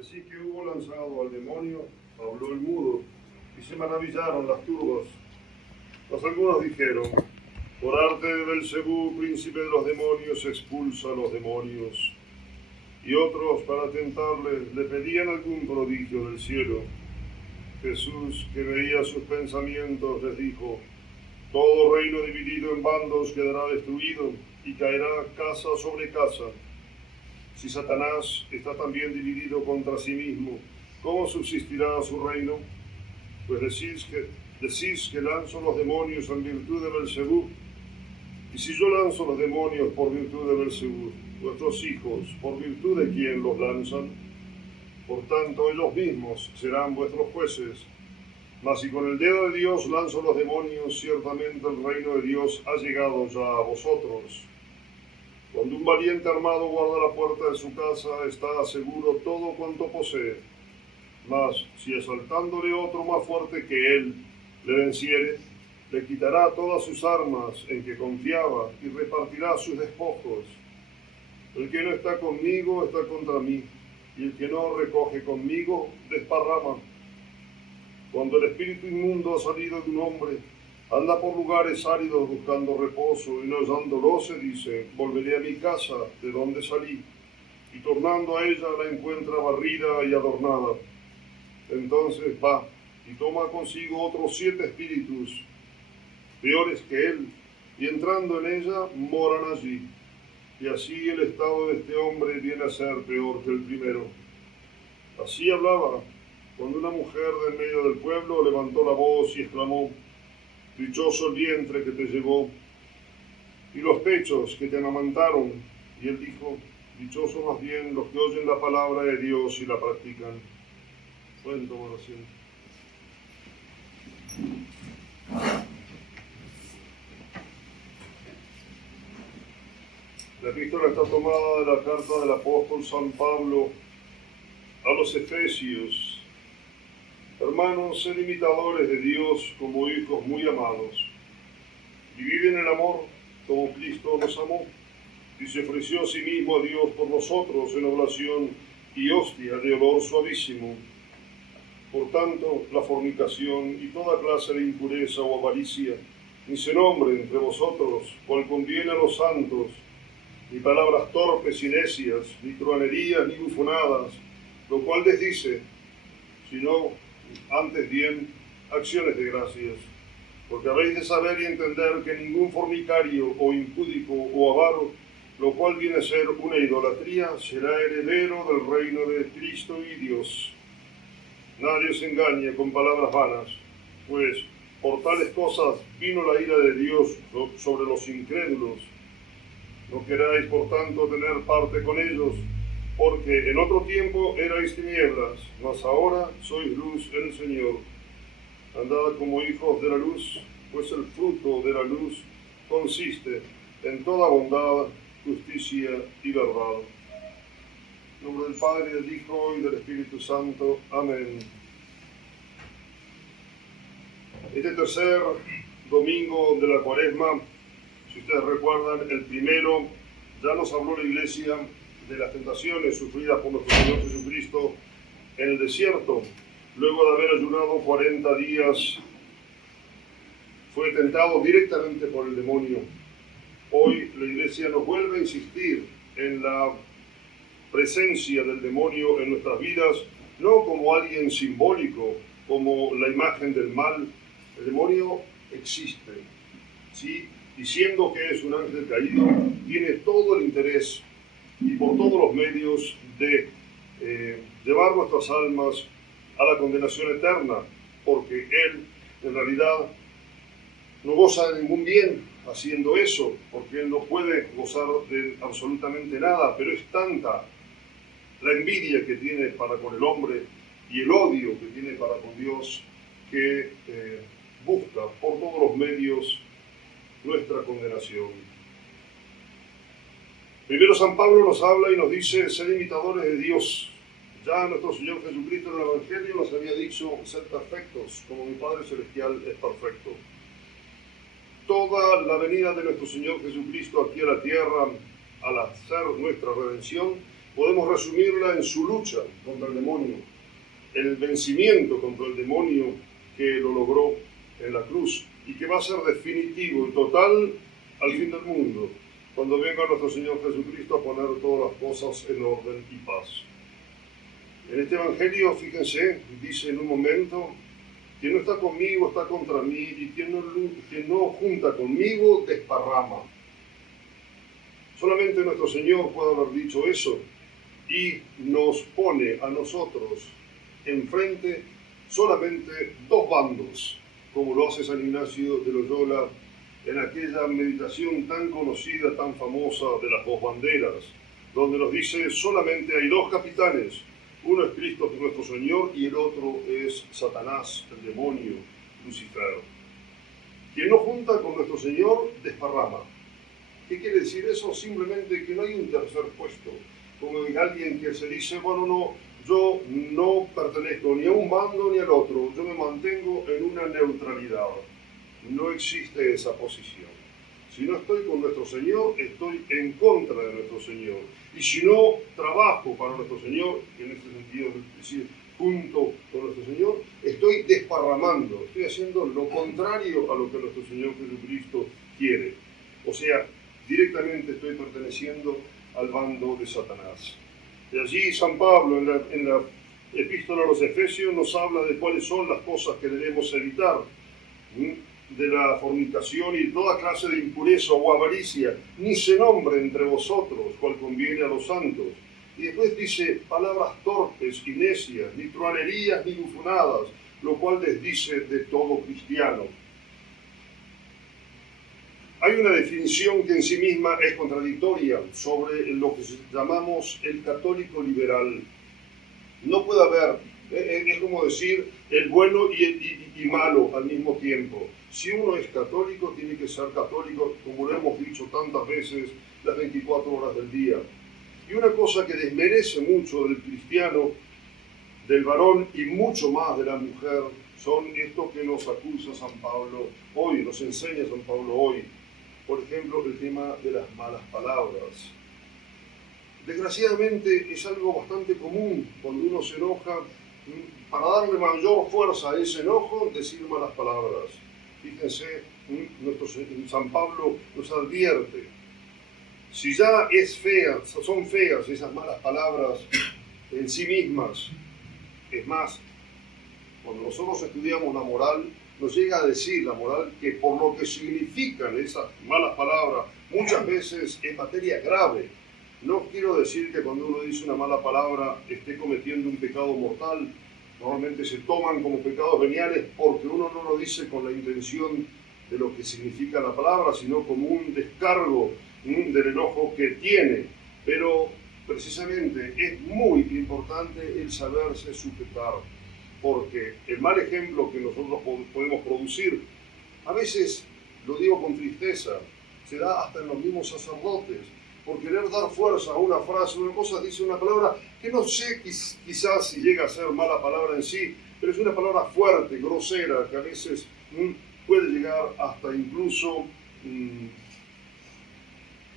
así que hubo lanzado al demonio, habló el mudo, y se maravillaron las turbas. Mas algunos dijeron: por arte de Belcebú, príncipe de los demonios, expulsa a los demonios. Y otros, para tentarle, le pedían algún prodigio del cielo. Jesús, que veía sus pensamientos, les dijo: todo reino dividido en bandos quedará destruido, y caerá casa sobre casa. Si Satanás está también dividido contra sí mismo, ¿cómo subsistirá su reino? Pues decís que lanzo los demonios en virtud de Belcebú. Y si yo lanzo los demonios por virtud de Belcebú, vuestros hijos, ¿por virtud de quién los lanzan? Por tanto, ellos mismos serán vuestros jueces. Mas si con el dedo de Dios lanzo los demonios, ciertamente el reino de Dios ha llegado ya a vosotros. Cuando un valiente armado guarda la puerta de su casa, está seguro todo cuanto posee. Mas si asaltándole otro más fuerte que él le venciere, le quitará todas sus armas en que confiaba y repartirá sus despojos. El que no está conmigo está contra mí, y el que no recoge conmigo desparrama. Cuando el espíritu inmundo ha salido de un hombre, anda por lugares áridos buscando reposo, y no hallándolo se dice: volveré a mi casa de donde salí, y tornando a ella la encuentra barrida y adornada. Entonces va y toma consigo otros 7 espíritus peores que él, y entrando en ella moran allí. Y así el estado de este hombre viene a ser peor que el primero. Así hablaba cuando una mujer de en medio del pueblo levantó la voz y exclamó: dichoso el vientre que te llevó y los pechos que te amamantaron. Y él dijo: dichosos más bien los que oyen la palabra de Dios y la practican. Pueden tomar asiento. La epístola está tomada de la carta del apóstol San Pablo a los Efesios. Hermanos, sed imitadores de Dios como hijos muy amados, y viven en el amor como Cristo nos amó, y se ofreció a sí mismo a Dios por nosotros en oblación y hostia de olor suavísimo. Por tanto, la fornicación y toda clase de impureza o avaricia ni se nombre entre vosotros, cual conviene a los santos, ni palabras torpes y necias, ni truhanerías, ni bufonadas, lo cual desdice, sino antes bien acciones de gracias. Porque habéis de saber y entender que ningún fornicario o impúdico o avaro, lo cual viene a ser una idolatría, será heredero del reino de Cristo y Dios. Nadie os engañe con palabras vanas, pues por tales cosas vino la ira de Dios sobre los incrédulos. No queráis, por tanto, tener parte con ellos, porque en otro tiempo erais tinieblas, mas ahora sois luz en el Señor. Andad como hijos de la luz, pues el fruto de la luz consiste en toda bondad, justicia y verdad. En nombre del Padre, del Hijo y del Espíritu Santo. Amén. Este tercer domingo de la Cuaresma, si ustedes recuerdan, el primero ya nos habló la Iglesia de las tentaciones sufridas por nuestro Señor Jesucristo en el desierto. Luego de haber ayunado 40 días, fue tentado directamente por el demonio. Hoy la Iglesia nos vuelve a insistir en la presencia del demonio en nuestras vidas, no como alguien simbólico, como la imagen del mal. El demonio existe, ¿sí? Diciendo que es un ángel caído, tiene todo el interés y por todos los medios de llevar nuestras almas a la condenación eterna, porque él en realidad no goza de ningún bien haciendo eso, porque él no puede gozar de absolutamente nada, pero es tanta la envidia que tiene para con el hombre y el odio que tiene para con Dios, que busca por todos los medios nuestra condenación. Primero San Pablo nos habla y nos dice: ser imitadores de Dios. Ya nuestro Señor Jesucristo en el Evangelio nos había dicho: ser perfectos, como mi Padre Celestial es perfecto. Toda la venida de nuestro Señor Jesucristo aquí a la tierra, al hacer nuestra redención, podemos resumirla en su lucha contra el demonio, el vencimiento contra el demonio que lo logró en la cruz y que va a ser definitivo y total al fin del mundo, cuando venga nuestro Señor Jesucristo a poner todas las cosas en orden y paz. En este Evangelio, fíjense, dice en un momento: quien no está conmigo está contra mí, y quien no junta conmigo desparrama. Solamente nuestro Señor puede haber dicho eso y nos pone a nosotros enfrente solamente dos bandos, como lo hace San Ignacio de Loyola en aquella meditación tan conocida, tan famosa de las dos banderas, donde nos dice: solamente hay dos capitanes, uno es Cristo nuestro Señor y el otro es Satanás, el demonio, Lucifer. Quien no junta con nuestro Señor desparrama. ¿Qué quiere decir eso? Simplemente que no hay un tercer puesto, como alguien que se dice: bueno, no, yo no pertenezco ni a un bando ni al otro, yo me mantengo en una neutralidad. No existe esa posición. Si no estoy con nuestro Señor, estoy en contra de nuestro Señor. Y si no trabajo para nuestro Señor, en este sentido, es decir, junto con nuestro Señor, estoy desparramando, estoy haciendo lo contrario a lo que nuestro Señor Jesucristo quiere. O sea, directamente estoy perteneciendo al bando de Satanás. Y allí San Pablo, en la epístola a los Efesios, nos habla de cuáles son las cosas que debemos evitar, de la fornicación y toda clase de impureza o avaricia, ni se nombre entre vosotros, cual conviene a los santos. Y después dice: palabras torpes y necias, ni truhanerías ni bufonadas, lo cual desdice de todo cristiano. Hay una definición que en sí misma es contradictoria sobre lo que llamamos el católico liberal. No puede haber, es como decir, el bueno y malo al mismo tiempo. Si uno es católico, tiene que ser católico, como lo hemos dicho tantas veces, las 24 horas del día. Y una cosa que desmerece mucho del cristiano, del varón y mucho más de la mujer, son esto que nos acusa San Pablo hoy, nos enseña San Pablo hoy. Por ejemplo, el tema de las malas palabras. Desgraciadamente es algo bastante común cuando uno se enoja, para darle mayor fuerza a ese enojo, decir malas palabras. Fíjense, San Pablo nos advierte: si ya son feas esas malas palabras en sí mismas, es más, cuando nosotros estudiamos la moral, nos llega a decir la moral que por lo que significan esas malas palabras, muchas veces es materia grave. No quiero decir que cuando uno dice una mala palabra esté cometiendo un pecado mortal. Normalmente se toman como pecados veniales porque uno no lo dice con la intención de lo que significa la palabra, sino como un descargo del enojo que tiene. Pero precisamente es muy importante el saberse sujetar, porque el mal ejemplo que nosotros podemos producir, a veces, lo digo con tristeza, se da hasta en los mismos sacerdotes, por querer dar fuerza a una frase, una cosa, dice una palabra que no sé quizás si llega a ser mala palabra en sí, pero es una palabra fuerte, grosera, que a veces puede llegar hasta incluso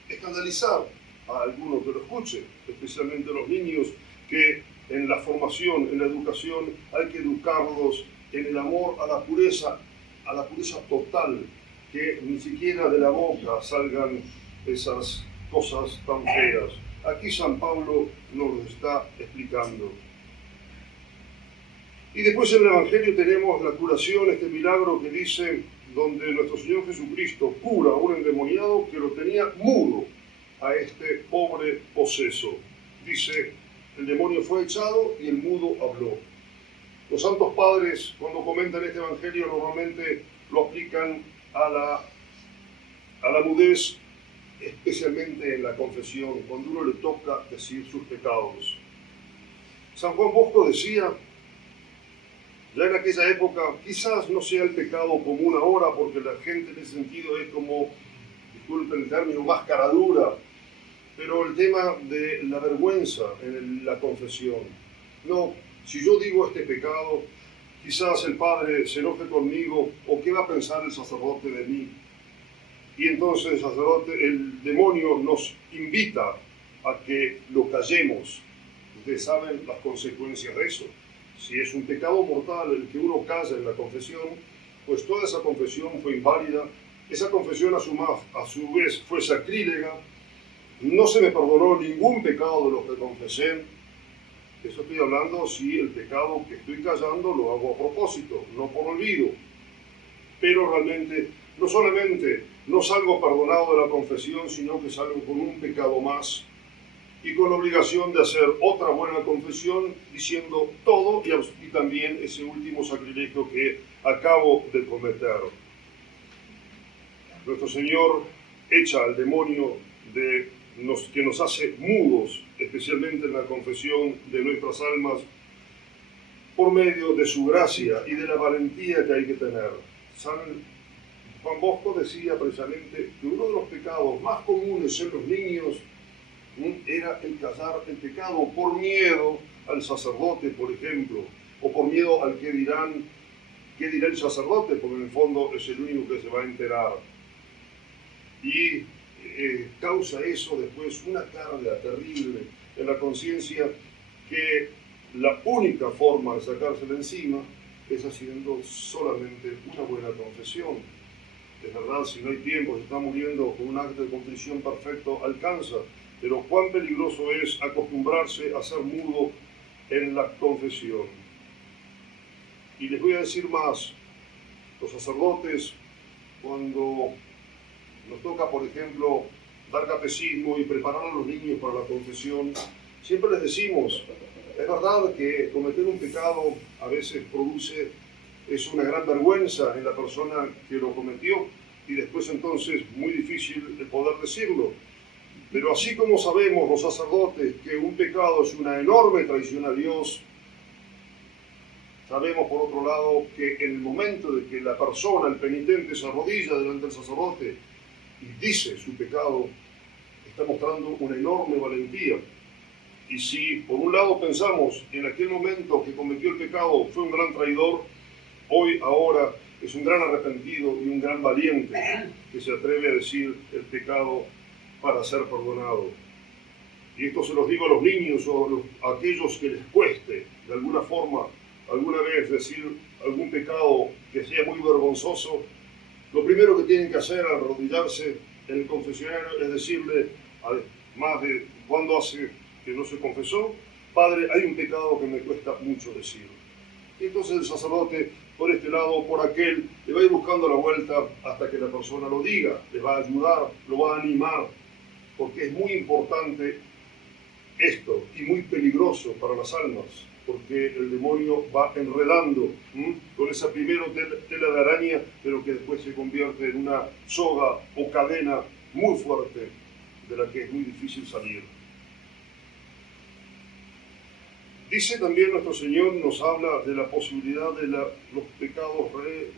escandalizar a alguno que lo escuche, especialmente a los niños, que en la formación, en la educación, hay que educarlos en el amor a la pureza total, que ni siquiera de la boca salgan esas cosas tan feas. Aquí San Pablo nos lo está explicando. Y después en el Evangelio tenemos la curación, este milagro que dice, donde nuestro Señor Jesucristo cura a un endemoniado que lo tenía mudo, a este pobre poseso. Dice: el demonio fue echado y el mudo habló. Los santos padres, cuando comentan este Evangelio, normalmente lo aplican a la mudez, especialmente en la confesión, cuando uno le toca decir sus pecados. San Juan Bosco decía, ya en aquella época, quizás no sea el pecado común ahora, porque la gente en ese sentido es como, disculpen el término, más cara dura, pero el tema de la vergüenza en la confesión. No, si yo digo este pecado, quizás el Padre se enoje conmigo, o qué va a pensar el sacerdote de mí. Y entonces el demonio nos invita a que lo callemos. Ustedes saben las consecuencias de eso. Si es un pecado mortal el que uno calla en la confesión, pues toda esa confesión fue inválida. Esa confesión a su vez fue sacrílega. No se me perdonó ningún pecado de los que confesé. Eso estoy hablando si el pecado que estoy callando lo hago a propósito, no por olvido. Pero realmente, no solamente no salgo perdonado de la confesión, sino que salgo con un pecado más y con la obligación de hacer otra buena confesión diciendo todo y también ese último sacrilegio que acabo de cometer. Nuestro Señor echa al demonio que nos hace mudos, especialmente en la confesión de nuestras almas, por medio de su gracia y de la valentía que hay que tener. San Juan Bosco decía precisamente que uno de los pecados más comunes en los niños era el callar el pecado por miedo al sacerdote, por ejemplo, o por miedo al qué dirá el sacerdote, porque en el fondo es el único que se va a enterar. Y causa eso después una carga terrible en la conciencia que la única forma de sacársela encima es haciendo solamente una buena confesión. Es verdad, si no hay tiempo, se está muriendo con un acto de contrición perfecto, alcanza, pero cuán peligroso es acostumbrarse a ser mudo en la confesión. Y les voy a decir más, los sacerdotes, cuando nos toca, por ejemplo, dar catecismo y preparar a los niños para la confesión, siempre les decimos, es verdad que cometer un pecado a veces es una gran vergüenza en la persona que lo cometió y después entonces muy difícil de poder decirlo. Pero así como sabemos los sacerdotes que un pecado es una enorme traición a Dios, sabemos por otro lado que en el momento de que la persona, el penitente, se arrodilla delante del sacerdote y dice su pecado, está mostrando una enorme valentía. Y si por un lado pensamos en aquel momento que cometió el pecado fue un gran traidor, ahora es un gran arrepentido y un gran valiente que se atreve a decir el pecado para ser perdonado. Y esto se los digo a los niños o a aquellos que les cueste de alguna forma, alguna vez decir algún pecado que sea muy vergonzoso. Lo primero que tienen que hacer al arrodillarse en el confesionario es decirle, más de cuando hace que no se confesó, Padre, hay un pecado que me cuesta mucho decir. Y entonces el sacerdote, por este lado o por aquel, le va a ir buscando la vuelta hasta que la persona lo diga, le va a ayudar, lo va a animar, porque es muy importante esto y muy peligroso para las almas, porque el demonio va enredando con esa primera tela de araña, pero que después se convierte en una soga o cadena muy fuerte de la que es muy difícil salir. Dice también nuestro Señor, nos habla de la posibilidad de los pecados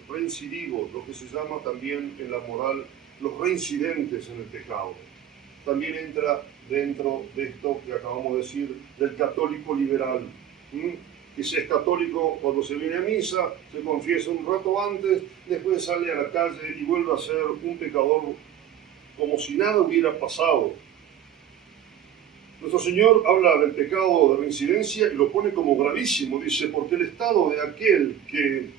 reincidivos, lo que se llama también en la moral los reincidentes en el pecado. También entra dentro de esto que acabamos de decir del católico liberal, que si es católico cuando se viene a misa, se confiesa un rato antes, después sale a la calle y vuelve a ser un pecador como si nada hubiera pasado. Nuestro Señor habla del pecado de reincidencia y lo pone como gravísimo, dice, porque el estado de aquel que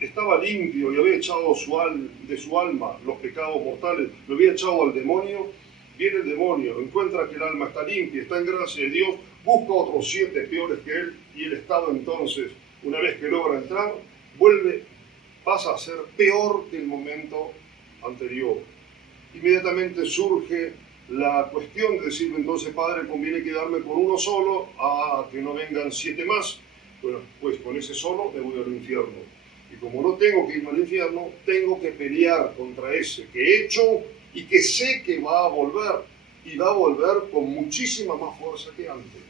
estaba limpio y había echado de su alma los pecados mortales, lo había echado al demonio. Viene el demonio, encuentra que el alma está limpia, está en gracia de Dios, busca otros 7 peores que él y el estado entonces, una vez que logra entrar, pasa a ser peor que el momento anterior. Inmediatamente surge la cuestión de decirle entonces, Padre, conviene quedarme con uno solo, a que no vengan 7 más. Bueno, pues con ese solo me voy al infierno. Y como no tengo que irme al infierno, tengo que pelear contra ese que he hecho y que sé que va a volver, y va a volver con muchísima más fuerza que antes.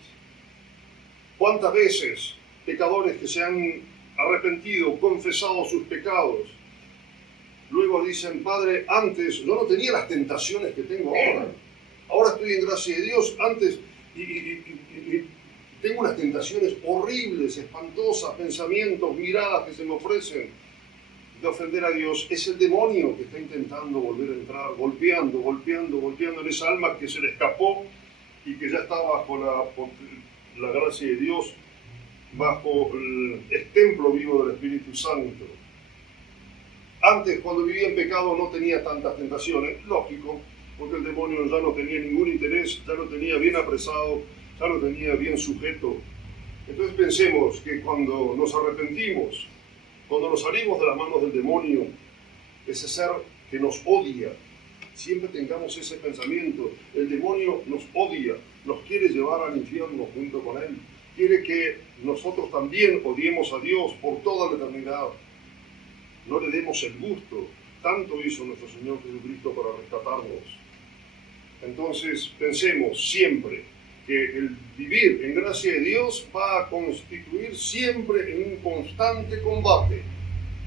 ¿Cuántas veces pecadores que se han arrepentido, confesado sus pecados, luego dicen, Padre, antes yo no tenía las tentaciones que tengo ahora estoy en gracia de Dios, antes y tengo unas tentaciones horribles, espantosas, pensamientos, miradas que se me ofrecen de ofender a Dios? Es el demonio que está intentando volver a entrar, golpeando en esa alma que se le escapó y que ya está bajo la gracia de Dios, bajo el templo vivo del Espíritu Santo. Antes, cuando vivía en pecado, no tenía tantas tentaciones, lógico, porque el demonio ya no tenía ningún interés, ya lo tenía bien apresado, ya lo tenía bien sujeto. Entonces pensemos que cuando nos arrepentimos, cuando nos salimos de las manos del demonio, ese ser que nos odia, siempre tengamos ese pensamiento, el demonio nos odia, nos quiere llevar al infierno junto con él, quiere que nosotros también odiemos a Dios por toda la eternidad. No le demos el gusto, tanto hizo nuestro Señor Jesucristo para rescatarnos. Entonces pensemos siempre que el vivir en gracia de Dios va a constituir siempre en un constante combate.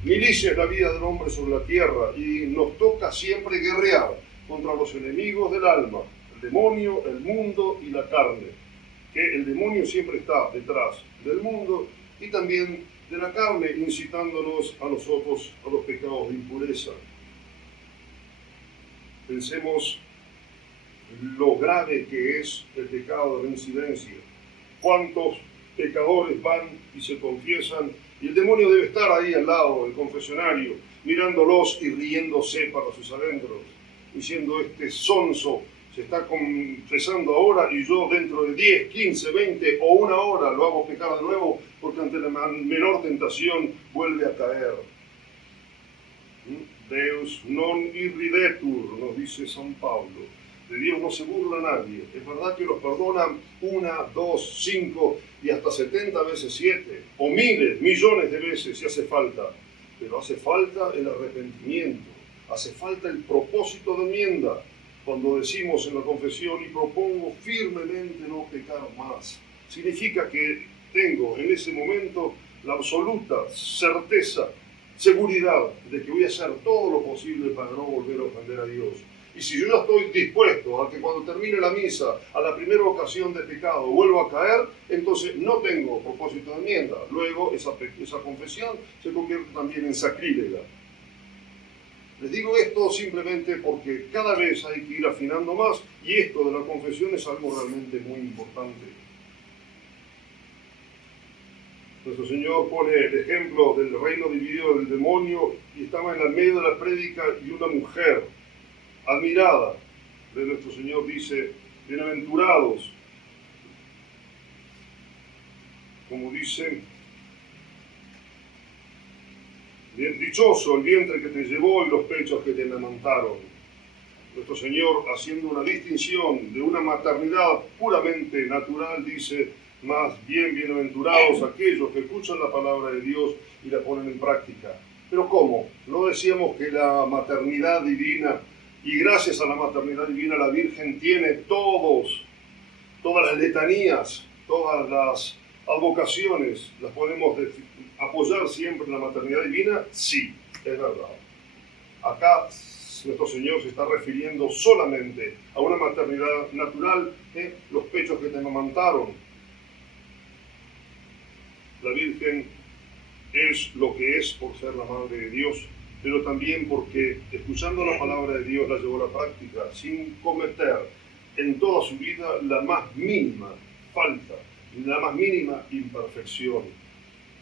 Milicia es la vida del hombre sobre la tierra y nos toca siempre guerrear contra los enemigos del alma, el demonio, el mundo y la carne. Que el demonio siempre está detrás del mundo y también de la carne, incitándonos a nosotros a los pecados de impureza. Pensemos lo grave que es el pecado de reincidencia. ¿Cuántos pecadores van y se confiesan? Y el demonio debe estar ahí al lado del confesionario, mirándolos y riéndose para sus adentros, diciendo: este sonso se está confesando ahora y yo dentro de 10, 15, 20 o una hora lo hago pecar de nuevo porque ante la menor tentación vuelve a caer. Deus non irridetur, nos dice San Pablo. De Dios no se burla nadie. Es verdad que los perdonan 1, 2, 5 y hasta 70 veces 7, o miles, millones de veces si hace falta. Pero hace falta el arrepentimiento, hace falta el propósito de enmienda. Cuando decimos en la confesión: y propongo firmemente no pecar más, significa que tengo en ese momento la absoluta certeza, seguridad de que voy a hacer todo lo posible para no volver a ofender a Dios. Y si yo ya estoy dispuesto a que cuando termine la misa, a la primera ocasión de pecado, vuelvo a caer, entonces no tengo propósito de enmienda. Luego esa confesión se convierte también en sacrílega. Les digo esto simplemente porque cada vez hay que ir afinando más y esto de la confesión es algo realmente muy importante. Nuestro Señor pone el ejemplo del reino dividido del demonio y estaba en el medio de la prédica y una mujer admirada de nuestro Señor dice: bienaventurados, como dice, bien dichoso el vientre que te llevó y los pechos que te amamantaron. Nuestro Señor, haciendo una distinción de una maternidad puramente natural, dice: más bien bienaventurados aquellos que escuchan la palabra de Dios y la ponen en práctica. Pero ¿cómo? ¿No decíamos que la maternidad divina, y gracias a la maternidad divina la Virgen tiene todas las letanías, todas las advocaciones, las podemos apoyar siempre en la maternidad divina? Sí, es verdad. Acá nuestro Señor se está refiriendo solamente a una maternidad natural, los pechos que te amamantaron. La Virgen es lo que es por ser la Madre de Dios, pero también porque, escuchando la palabra de Dios, la llevó a la práctica, sin cometer en toda su vida la más mínima falta, la más mínima imperfección.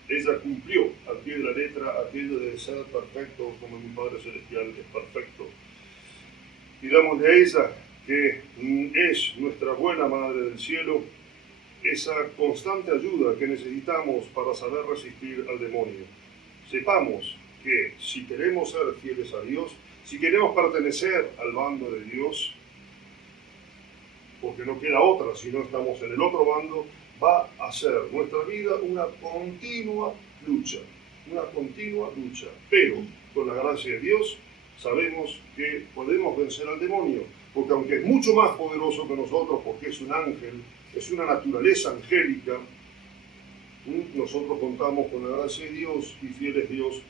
Ella cumplió al pie de la letra aquello de ser perfecto como mi Padre Celestial es perfecto. Pidámosle a ella, que es nuestra buena Madre del Cielo, esa constante ayuda que necesitamos para saber resistir al demonio. Sepamos que si queremos ser fieles a Dios, si queremos pertenecer al bando de Dios, porque no queda otra si no estamos en el otro bando, va a ser nuestra vida una continua lucha, pero con la gracia de Dios sabemos que podemos vencer al demonio, porque aunque es mucho más poderoso que nosotros, porque es un ángel, es una naturaleza angélica, nosotros contamos con la gracia de Dios y fiel es Dios,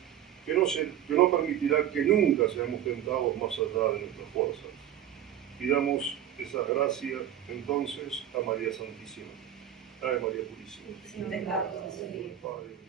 que no permitirá que nunca seamos tentados más allá de nuestras fuerzas. Pidamos esa gracia entonces a María Santísima. Ave María Purísima. Sin pecado concebida. Padre.